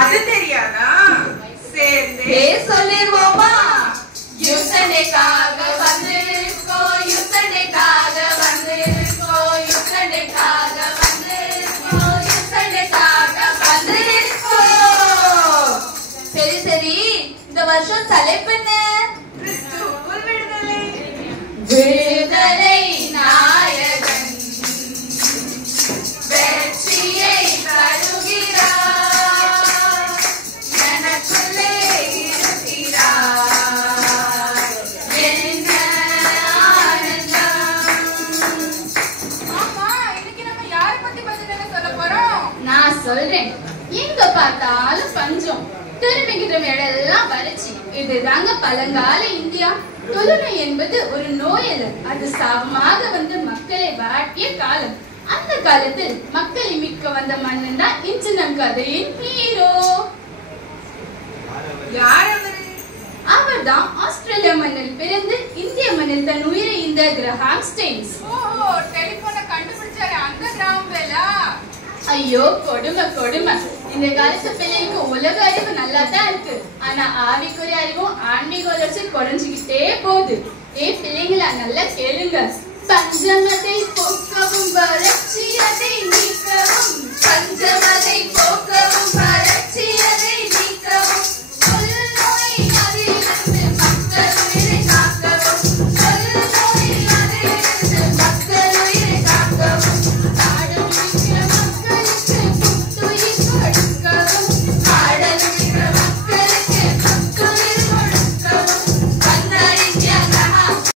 அது தெரியாதா? சேர்ந்தே சொல்லிடுவோமா? யுசனைக்காக வந்திருக்கோ, யுசனைக்காக வந்திருக்கோ, யுசனைக்காக வந்திருக்கோ, யுசனைக்காக வந்திருக்கோ. சரி சரி, இந்த வருஷம் தலைப்பு என்ன? கிறிஸ்துவுக்குள் விடுதலை. விடுதலை நாயகன் வெற்றியை தருகிறார், எனக்குள்ளே இருக்கிறார், என்ன ஆனந்தம். ஆமா, இன்னைக்கு நம்ம யாரை பத்தி பதில் சொல்ல போறோம்? நான் சொல்றேன். எங்க பார்த்தாலும் பஞ்சம், திரும்பிக்கிற இடமெல்லாம் வறட்சி. இதுதாங்க பழங்கால இந்தியா. தொழுநோய் என்பது ஒரு நோய் அல்ல, அது சாபமாக வந்து மக்களை வாட்டிய காலம். அந்த காலத்தில் மக்களை மீட்க வந்த மன்னன் தான் இன்று நம் கதையின் ஹீரோ. யார் அவரு? அவர்தான் ஆஸ்திரேலியா மண்ணில் பிறந்து இந்திய மண்ணில் தன் உயிரை இந்த கிரஹாம் ஸ்டெயின்ஸ். ஓ, டெலிபோனை கண்டுபிடிச்சாரு அந்த கிராம்பேலா? ஐயோ கொடுமை கொடுமை. இந்த காலத்து பிள்ளைக்கு உலக அறிவு நல்லா தான் இருக்கு, ஆனா ஆவிக்குரிய அறிவும் ஆன்மீக வளர்ச்சி குறைஞ்சுக்கிட்டே போகுது. பிள்ளைங்களா நல்லா கேளுங்க. பஞ்சமத்தை போக்கவும் வறட்சியதை நீக்கவும்